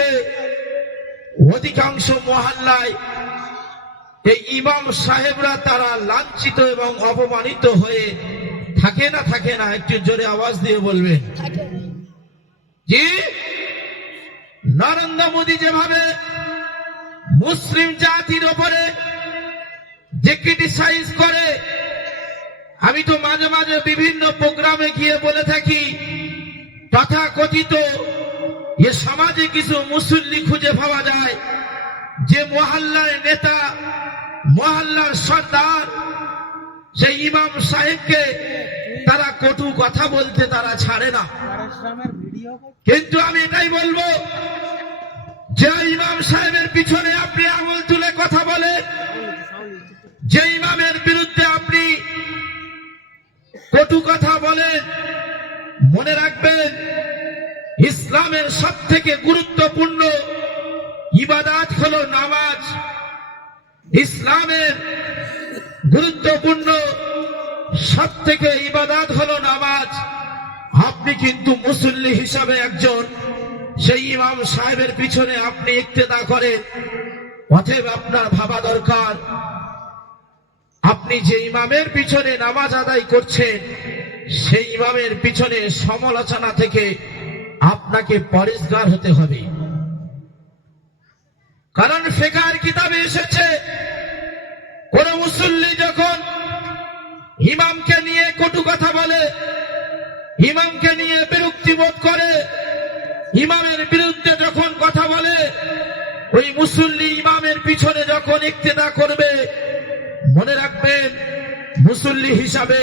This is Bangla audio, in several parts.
দাঁড়িয়ে অধিকাংশ মহল্লায় এই ইমাম সাহেবরা তারা লাঞ্ছিত এবং অপমানিত হয়ে থাকে না থাকে না? একটু জোরে আওয়াজ দিয়ে বলবেন। জি, নরেন্দ্র মোদী যেভাবে মুসলিম জাতির উপরে যে ক্রিটিসাইজ করে, আমি তো মাঝে মাঝে বিভিন্ন প্রোগ্রামে গিয়ে বলে থাকি, তথাকথিত এ সমাজে কিছু মুসল্লি খুঁজে পাওয়া যায় যে মহল্লার নেতা, মহল্লার সর্দার, সেই ইমাম সাহেবকে তারা কটু কথা বলতে তারা ছাড়ে না। কিন্তু আমি এটাই বলবো, যে ইমাম সাহেবের পিছনে আপনি আঙুল তুলে কথা বলেন, যে ইমামের বিরুদ্ধে আপনি কটু কথা বলেন, মনে রাখবেন ইসলামের সবথেকে গুরুত্বপূর্ণ ইবাদত হলো নামাজ। ইসলামের গুরুত্বপূর্ণ সবথেকে ইবাদত হলো নামাজ। আপনি কিন্তু মুসল্লি হিসাবে একজন সেই ইমাম সাহেবের পিছনে আপনি ইক্তেদা করেন। অতএব আপনার ভাবা দরকার, আপনি যে ইমামের পিছনে নামাজ আদায় করছেন, সেই ইমামের পিছনে সমালোচনা থেকে আপনাকে পরেশগার হতে হবে। কারণ ফিকহের কিতাবে এসেছে, কোন মুসল্লি যখন ইমামকে নিয়ে কটু কথা বলে, ইমামকে নিয়ে বিরক্তি বোধ করে, ইমামের বিরুদ্ধে যখন কথা বলে, ওই মুসল্লি ইমামের পিছনে যখন ইক্তেদা করবে, মনে রাখবেন মুসল্লি হিসাবে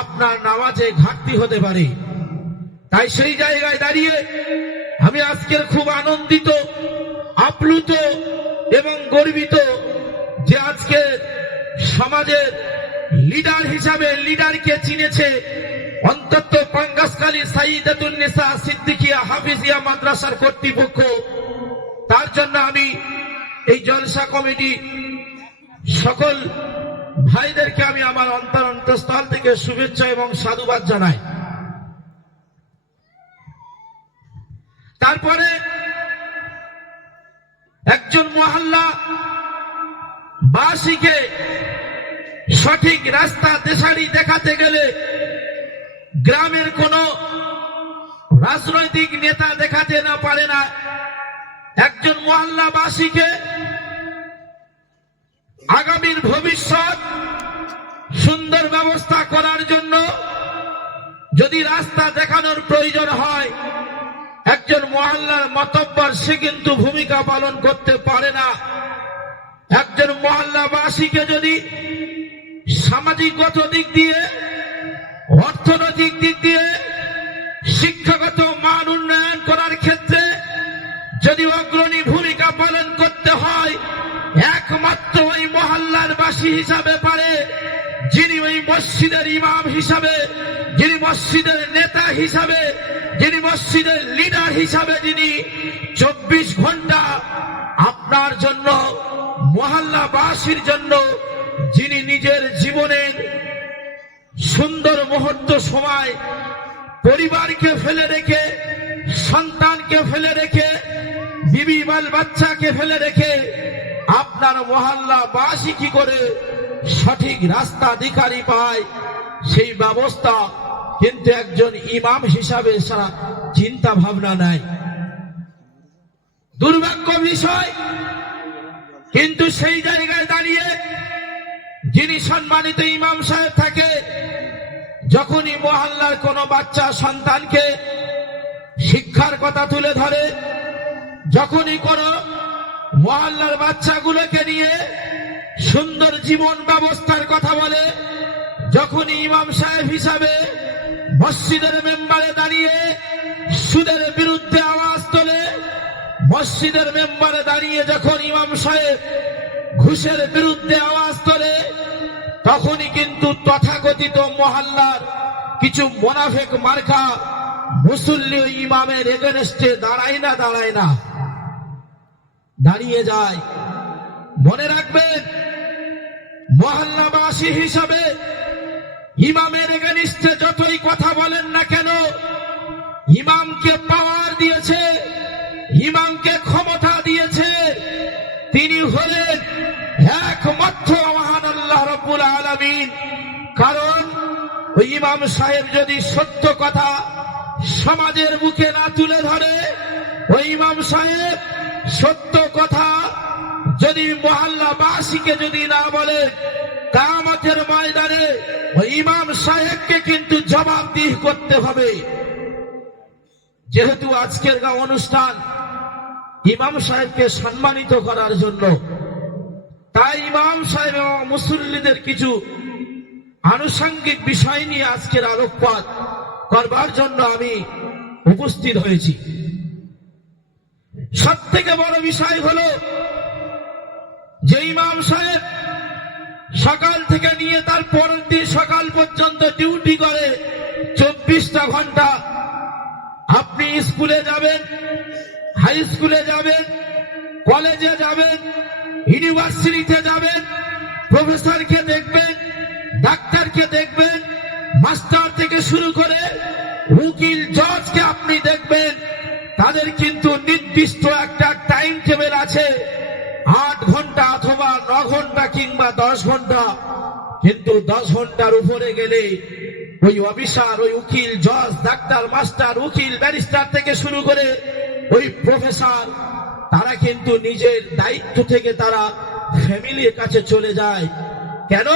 আপনার নামাজে ঘাটতি হতে পারে। তাই সেই জায়গায় দাঁড়িয়ে আমি আজকের খুব আনন্দিত, আপ্লুত এবং গর্বিত যে আজকে সমাজের লিডার হিসাবে লিডারকে চিনেছে অন্তত পাঙ্গাসখালী সাইয়্যিদাতুন নিসা সিদ্দিকিয়া হাফিজিয়া মাদ্রাসার কর্তৃপক্ষ। তার জন্য আমি এই জলসা কমিটি সকল ভাইদেরকে আমি আমার অন্তরস্থল থেকে শুভেচ্ছা এবং সাধুবাদ জানাই। তারপরে একজন মহল্লা বাসীকে সঠিক রাস্তা দেশারি দেখাতে গেলে গ্রামের কোন রাজনৈতিক নেতা দেখাতে না পারে না। একজন মহল্লাবাসীকে আগামীর ভবিষ্যৎ সুন্দর ব্যবস্থা করার জন্য যদি রাস্তা দেখানোর প্রয়োজন হয়, একজন মহল্লার মাতব্বর সে কিন্তু ভূমিকা পালন করতে পারে না। একজন মহল্লাবাসীকে যদি সামাজিকগত দিক দিয়ে, অর্থনৈতিক দিক দিয়ে, শিক্ষাগত মান উন্নয়ন করার ক্ষেত্রে যদি অগ্রণী ভূমিকা পালন করতে হয়, একমাত্র ওই মহল্লার বাসী হিসাবে পারে, যিনি ওই মসজিদের ইমাম হিসাবে, যিনি মসজিদের নেতা হিসাবে, যিনি মসজিদের লিডার হিসাবে, যিনি 24 ঘন্টা আপনার জন্য, মহল্লাবাসীর জন্য, যিনি নিজের জীবনের সুন্দর মুহূর্ত সময় পরিবারকে ফেলে রেখে, সন্তানকে ফেলে রেখে, বিবি বাল বাচ্চাকে ফেলে রেখে আপনার মহল্লাবাসী কি করে সঠিক রাস্তা অধিকারী পায়, সেই ব্যবস্থা কিন্তু একজন ইমাম হিসাবে সারা চিন্তা ভাবনা নাই। দুর্ভাগ্য বিষয়, কিন্তু সেই জায়গায় দাঁড়িয়ে যিনি সম্মানিত ইমাম সাহেব থাকে, যখনই মহল্লার কোন বাচ্চা সন্তানকে শিক্ষার কথা তুলে ধরে, যখনই কোন মহল্লার বাচ্চাগুলোকে নিয়ে সুন্দর জীবন ব্যবস্থার কথা বলে, যখনই ইমাম সাহেব হিসাবে মসজিদের মেম্বারে দাঁড়িয়ে সুদের বিরুদ্ধে আওয়াজ তোলে, মসজিদের মেম্বারে দাঁড়িয়ে যখন ইমাম সাহেব ঘুষের বিরুদ্ধে আওয়াজ তোলে, তখনই কিন্তু তথাকথিত মহল্লার কিছু মোনাফেক মার্কা মুসল্লি ওই ইমামের এগেনস্টে দাঁড়ায় না, দাঁড়িয়ে যায়। মনে রাখবেন, মহল্লাবাসী হিসাবে ইমামের এগেনস্টে যতই কথা বলেন না কেন, ইমামকে পাওয়ার দিয়েছে ইমামকে ক্ষমতা দিয়েছে তিনি হলেন একমাত্র মহান আল্লাহ রাব্বুল আলামিন। কারণ ওই ইমাম সাহেব যদি সত্য কথা সমাজের বুকে না তুলে ধরে, ওই ইমাম সাহেব সত্য কথা যদি মহল্লাবাসীকে যদি না বলে, কিয়ামতের ময়দানে ওই ইমাম সাহেবকে কিন্তু জবাবদিহি করতে হবে। যেহেতু আজকের অনুষ্ঠান ইমাম সাহেবকে সম্মানিত করার জন্য, তাই ইমাম সাহেব এবং মুসল্লিদের কিছু আনুষঙ্গিক বিষয় নিয়ে আজকের আলোকপাত করবার জন্য আমি উপস্থিত হয়েছি। সব থেকে বড় বিষয় হলো যে ইমাম সাহেব সকাল থেকে নিয়ে তার পরের দিন সকাল পর্যন্ত ডিউটি করে 24টা ঘন্টা। আপনি স্কুলে যাবেন, হাই স্কুলে যাবেন, কলেজে যাবেন, ইউনিভার্সিটিতে যাবেন, প্রফেসরকে দেখবেন, ডাক্তারকে দেখবেন, মাস্টার থেকে শুরু করে উকিল জজকে আপনি দেখবেন, তাদের কিন্তু নির্দিষ্ট একটা টাইম টেবিল আছে, 8 ঘন্টা অথবা 9 ঘন্টা কিংবা 10 ঘন্টা। কিন্তু 10 ঘন্টার উপরে গেলে ওই অফিসার, ওই উকিল, জজ, ডাক্তার, মাস্টার, উকিল, ব্যারিস্টার থেকে শুরু করে ওই প্রফেসর, তারা কিন্তু নিজের দায়িত্ব থেকে তারা ফ্যামিলির কাছে চলে যায়। কেন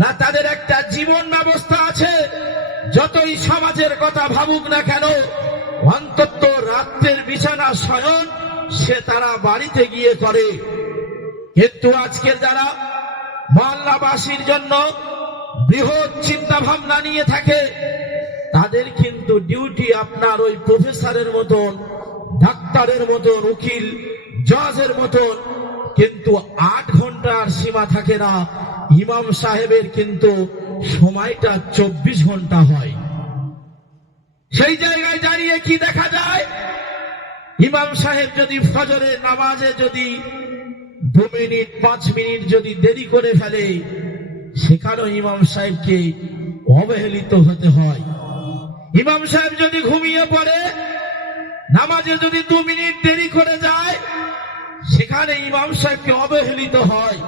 না? তাদের একটা জীবন ব্যবস্থা আছে। যতই সমাজের কথা ভাবুক না কেন, অন্তত রাত্রের বিছানা শয়ন সে তারা বাড়িতে গিয়ে করে। কিন্তু আজকের যারা মহল্লাবাসীর জন্য বৃহৎ চিন্তা ভাবনা নিয়ে থাকে, তাদের কিন্তু ডিউটি আপনার ওই প্রফেসরের মতন, ডাক্তারের মতন, উকিল জজের মতন কিন্তু 8 ঘন্টার সীমা থাকে না। ইমাম সাহেবের কিন্তু সময়টা 24 ঘন্টা হয়। সেই জায়গায় দাঁড়িয়ে কি দেখা যায়? ইমাম সাহেব যদি ফজরের নামাজে যদি 2 মিনিট 5 মিনিট যদি দেরি করে ফেলে, সেখানেও ইমাম সাহেবকে অবহেলিত হতে হয়। ইমাম সাহেব যদি ঘুমিয়ে পড়ে, নামাজে যদি 2 মিনিট দেরি করে যায়, সেখানে ইমাম সাহেবকে অবহেলিত হয়।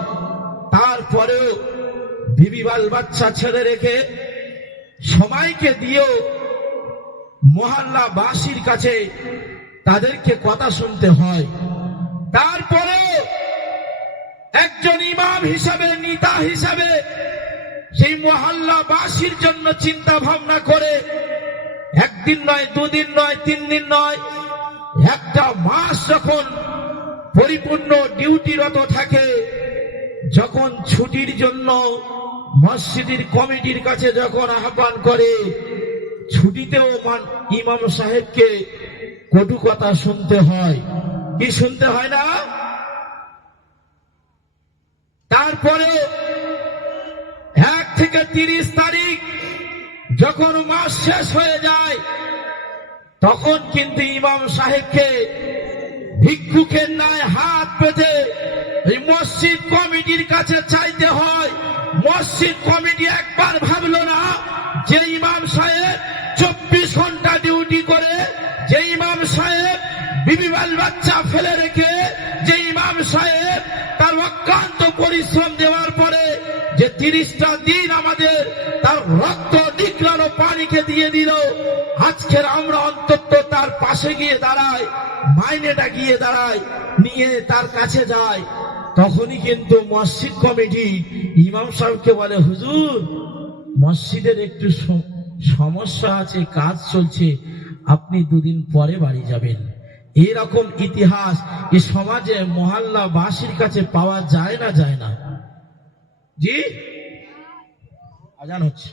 তারপরেও বিবি বাল বাচ্চা ছেড়ে রেখে সময়কে দিয়েও মহল্লাবাসীর কাছে তাদেরকে কথা শুনতে হয়। তারপরেও একজন ইমাম হিসাবে, নেতা হিসাবে সেই মহল্লাবাসীর জন্য চিন্তা ভাবনা করে একদিন নয়, 2 দিন নয়, 3 দিন নয়, একটা মাস যখন পরিপূর্ণ ডিউটিরত থাকে, যখন ছুটির জন্য মসজিদের কমিটির কাছে যখন আহ্বান করে, ছুটিতেও ইমাম সাহেবকে কটু কথা শুনতে হয়। কি শুনতে হয় না? তারপরে 1 থেকে 30 তারিখ যখন মাস শেষ হয়ে যায়, তখন কিন্তু ইমাম সাহেবকে ভিক্ষুকের ন্যায় হাত পেতে এই মসজিদ কমিটির কাছে চাইতে হয়। মসজিদ কমিটি একবার ভাবলো না যে ইমাম সাহেব 24 ঘন্টা ডিউটি করে, যে ইমাম সাহেব বিবি বাল বাচ্চা ফেলে রেখে, যে ইমাম সাহেব তার অক্লান্ত পরিশ্রম দেওয়ার পরে যে 30টা দিন আমাদের তার রক্ত নিকলানো পানিকে দিয়ে দিল, আজকের আমরা অন্তত তার পাশে গিয়ে দাঁড়াই, মাইনেটা গিয়ে দাঁড়াই, নিয়ে তার কাছে যাই। তখনই কিন্তু মসজিদ কমিটি ইমাম সাহেবকে বলে, হুজুর মসজিদের একটু সমস্যা আছে, কাজ চলছে, আপনি 2 দিন পরে বাড়ি যাবেন। এরকম ইতিহাস এই সমাজে মহল্লাবাসীর কাছে পাওয়া যায় না? যায় না? জি, আজান হচ্ছে।